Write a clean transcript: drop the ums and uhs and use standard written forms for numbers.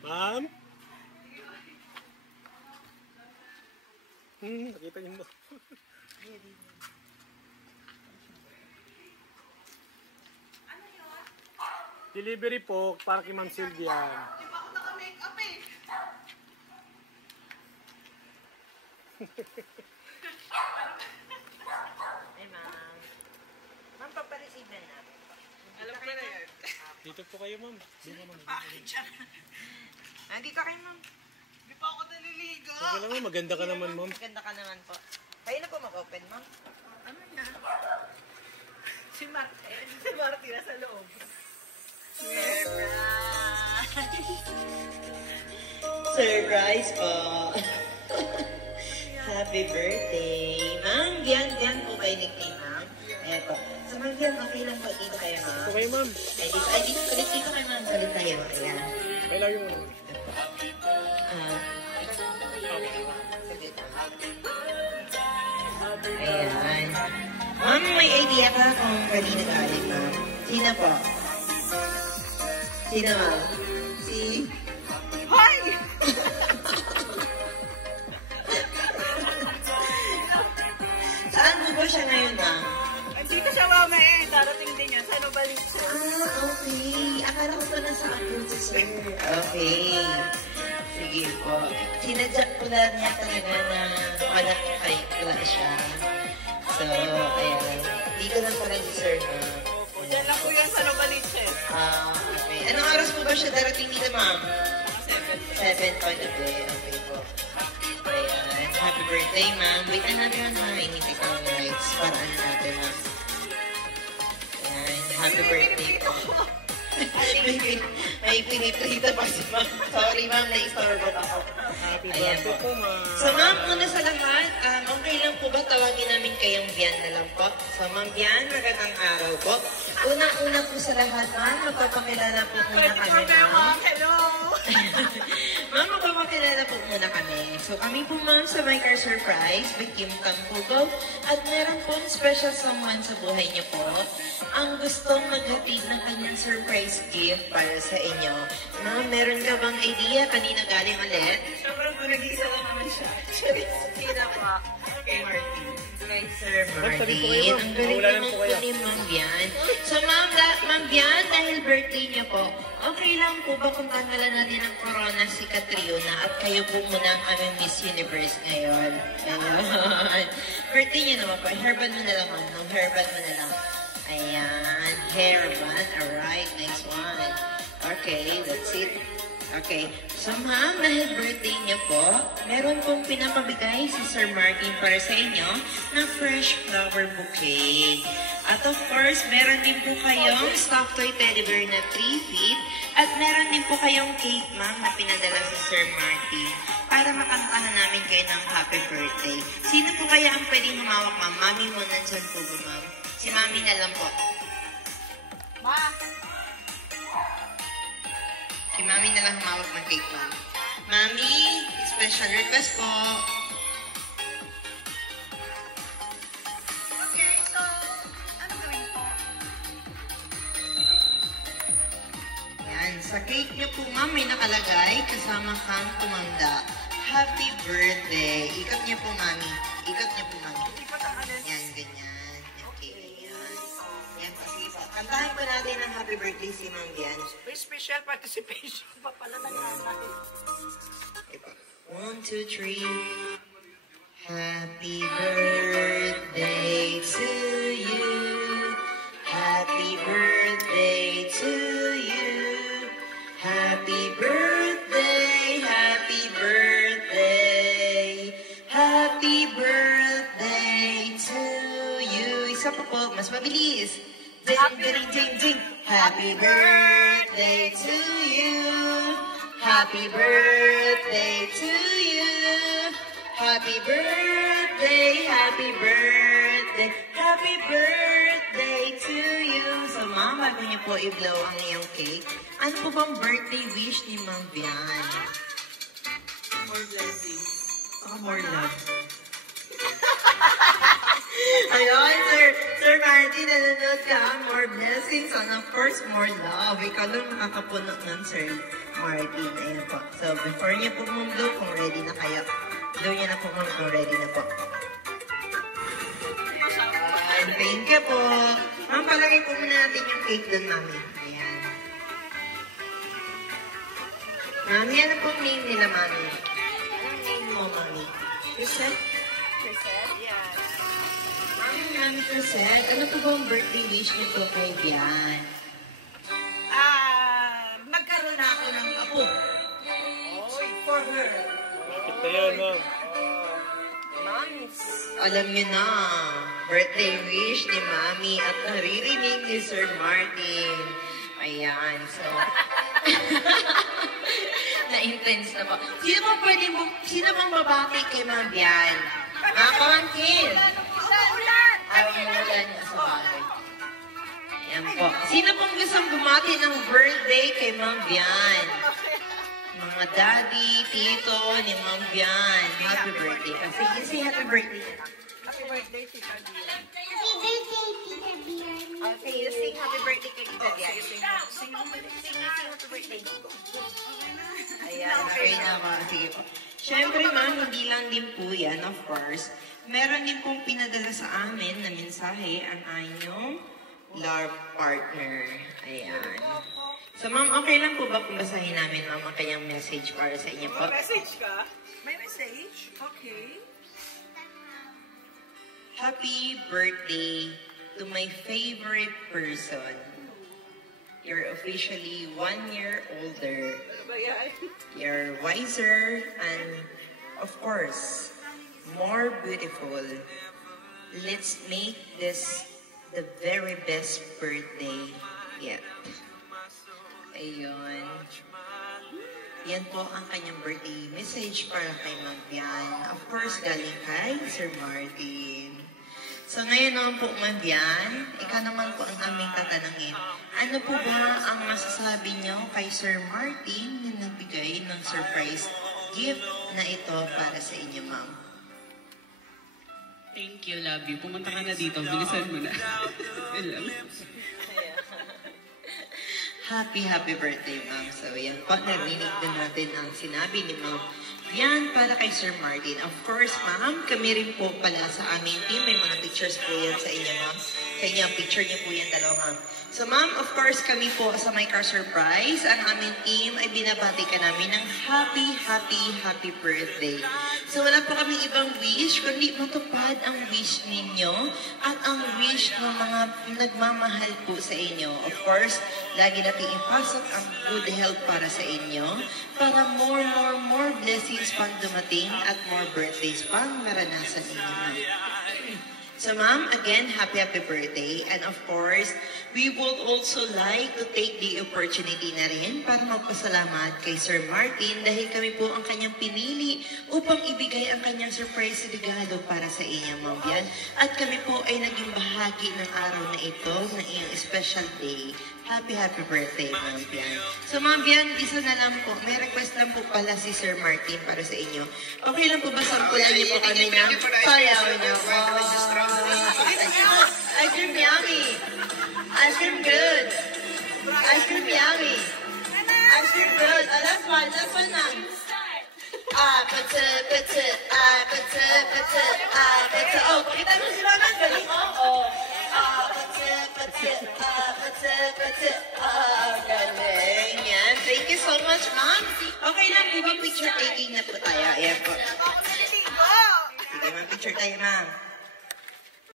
Ma'am? Nakita niyo ba? Delivery po para kay Ma'am Sylvia. Di ba ako naka-makeup eh? Ay, ma'am. Ma'am, papareceive na na. Alam ko na yan. Dito po kayo, ma'am. Dito, ma'am. Nandito kayo, ma'am. Di pa ako naliligo. Sige lang, ma'am. Maganda ka naman, ma'am. Maganda ka naman po. Kayo na po mag-open, ma'am. Ano yan? Si Marty nasa loob. Surprise po. Happy birthday. Ma'am, diyan po kayo nickname, ma'am. Eto. So, ma'am, diyan, okay lang po. Dito kayo, ma'am. Dito kayo, ma'am. Ay, dito kayo, ma'am. Salit tayo. Ayan. May lang yung... Ayan. Ma'am, may idea ka kung kanina galing, ma'am? Sino po? Sino, ma'am? Si... Hoy! Saan po ba siya ngayon, ma'am? Andito siya mama eh. Darating din yan. Saan balik siya? Okay. Akala ko pa nasa upload si sir. Okay. Sige po. Sinadyak ko lang niya talaga na wala siya. So, ayan. Dito lang pala si sir, ma'am. Diyan lang po yan sa Novaliches. Okay. Anong oras po ba siya darating dito, ma'am? 7 pa gabi. Okay po. Ayan. Happy birthday, ma'am. Wait na natin, ma'am. Initay ko ang lights. Para ano natin, ma'am. Ayan. Happy birthday po. May pinitrita pa si ma'am. Sorry, ma'am. Na-istorbo ako. Happy Ayan birthday po, ma'am. So, ma'am, una sa lahat, okay lang po ba tawagin namin kayong Bian na lang po? So, ma'am Bian, magandang araw po. Unang-una po sa lahat, ma'am, magpapakilala po muna kami, ma'am. Hello! Ma'am, magpapakilala po muna kami. So, kami po, ma'am, sa My Car Surprise with Kim Tampugo. At meron po special someone sa buhay niyo po ang gustong maghatid ng kanyang surprise gift para sa inyo. Ma'am, meron ka bang idea? Kanina galing ulit? Sobrang po nag-iisa lang naman siya. Sino po? Kay Martin. Kay Sir Ma'am, sabi po Martin. kayo, ma'am. Ang galing Mawala naman lang po po kayo. ni Ma'am Bian. So, Ma'am Bian, dahil birthday niyo po, okay lang po ba kung tanggalan natin ang corona si Catriona at kayo po muna ang aming Miss Universe ngayon? Ayan. Birthday niyo naman po. Hairband mo na lang, ma'am. No, hairband mo na lang. Ayan. Hairband. Alright. Nice one. Okay. That's it. Okay. So, ma'am, dahil birthday niyo po, meron pong pinapabigay si Sir Martin para sa inyo na fresh flower bouquet. At of course, meron din po kayong stuffed toy teddy bear na 3 feet at meron din po kayong cake, ma'am, na pinadala sa Sir Martin para makantahan namin kayo ng happy birthday. Sino po kaya ang pwedeng humawak, ma'am? Mami mo, nandyan po ba, ma'am? Si Mami na lang po. Ma! Si Mami na lang humawak ng cake, ma'am. Mami, special request po. Okay, so, ano gawin po? Yan, sa cake niyo po, ma'am, may nakalagay kasama kang tumanda. Happy birthday. Ikat niyo po, Mami. Ikat niyo po, Mami. Ikot ang alin. Yan, ganyan. Okay, yan. Yan, sige po. Kantahan po natin ang happy birthday si Ma'am Bian. May special participation pa pala nangyari. Okay po. 1, 2, 3. Happy birthday to you. Happy birthday to you. Happy birthday, happy birthday. Happy birthday to you. Isa pa po, mas mabilis. Ding, ding, ding, ding. Happy birthday to you. Happy birthday to you. Happy birthday, happy birthday, happy birthday to you. So, ma'am, bago niyo po i-blow ang iyong cake, ano po bang birthday wish ni Ma'am Bian? More blessings. More love. Ayun, Sir Martin, nanonood ka. More blessings and of course, more love. Ikaw lang makakapuno nun, sir. Martin. Ayan po. So, before niyo po ma'am blow, kung ready na kayo. Blow niyo na po ma'am kung ready na po. Ayan, thank you po. Ma'am, palagay po muna natin yung cake doon, mami. Ayan. Mami, ano pong name nila, mami? Anong name mo, mami? Crisette? Crisette? Yeah. Mami Crisette, ano po bang birthday wish niyo po kay Bian? Magkaroon na ako ng apo. For her. Bakit na yan, ma'am? Months. Alam niyo na, birthday wish ni Mami at naririnig ni Sir Martin. Ayan, so... Na-intense na po. Sino bang babati kay Ma'am Bian? Mga pamangkin. Ulan! Ayaw mo ulan niya sa bagay. Ayan po. Sino pong gustong bumati ng birthday kay Ma'am Bian? Mga daddy, tito ni Ma'am Bian. Happy birthday. Sige, say happy birthday. Happy birthday, Tita Bian. Happy birthday, Tita Bian. Okay, you sing happy birthday kay Tita Bian. Sing happy birthday. Ayan, okay na ba? Sige po. Siyempre ma'am, hindi lang din po yan, of course. Meron din pong pinadala sa amin na mensahe ang inyong love partner. Ayan. So ma'am, okay lang po ba kung basahin namin ma'am ang kanyang message para sa inyo po? May message ka? May message? Okay. Happy birthday to my favorite person. You're officially 1 year older. Ano ba yan? You're wiser and, of course, more beautiful. Let's make this the very best birthday yet. Ayun. Yan po ang kanyang birthday message para kay Ma'am Bian. Of course, galing kay Sir Martin. So ngayon naman po, Ma'am Bian, ikaw naman po ang aming tatanungin. Ano po ba ang masasabi niyo kay Sir Martin na nagbigay ng surprise gift na ito para sa inyo, Ma'am? Thank you, love you. Pumunta ka na dito. Bilisan mo na. Happy birthday, Ma'am. So yan po, narinig din natin ang sinabi ni Ma'am. Yan para kay Sir Martin. Of course, ma'am, kami rin po pala sa aming team. May mga pictures po yan sa inyo, ma'am. Kanya, picture niyo po yan dalawa, ma'am. So, ma'am, of course, kami po sa My Car Surprise, ang aming team ay binabati ka namin ng happy birthday. So, wala po kami ibang wish, kundi matupad ang wish ninyo at ang wish ng mga nagmamahal po sa inyo. Of course, lagi natin ipasok ang good health para sa inyo para more blessings pang dumating at more birthdays pang maranasan ninyo, ma'am. So, ma'am, again, happy birthday. And of course, we would also like to take the opportunity na rin para magpasalamat kay Sir Martin dahil kami po ang kanyang pinili upang ibigay ang kanyang surprise regalo para sa inyo, Ma'am Bian. At kami po ay naging bahagi ng araw na ito, ng iyong special day. Happy birthday, Ma'am Bian. So, Ma'am Bian, isa na lang po. May request lang po pala si Sir Martin para sa inyo. Okay lang po ba sampulan niyo po kami ng sayaw niyo? Ice cream yummy. Ice cream good. Ice cream yummy. Ice cream good. Oh, that's one na. Oh, kita mo si Mama. Galing. Oo. Galing. Yan. Thank you so much, Ma'am. Okay lang po ba picture taking na po tayo? Ayan po. Sige, ma'am. Picture tayo, Ma'am.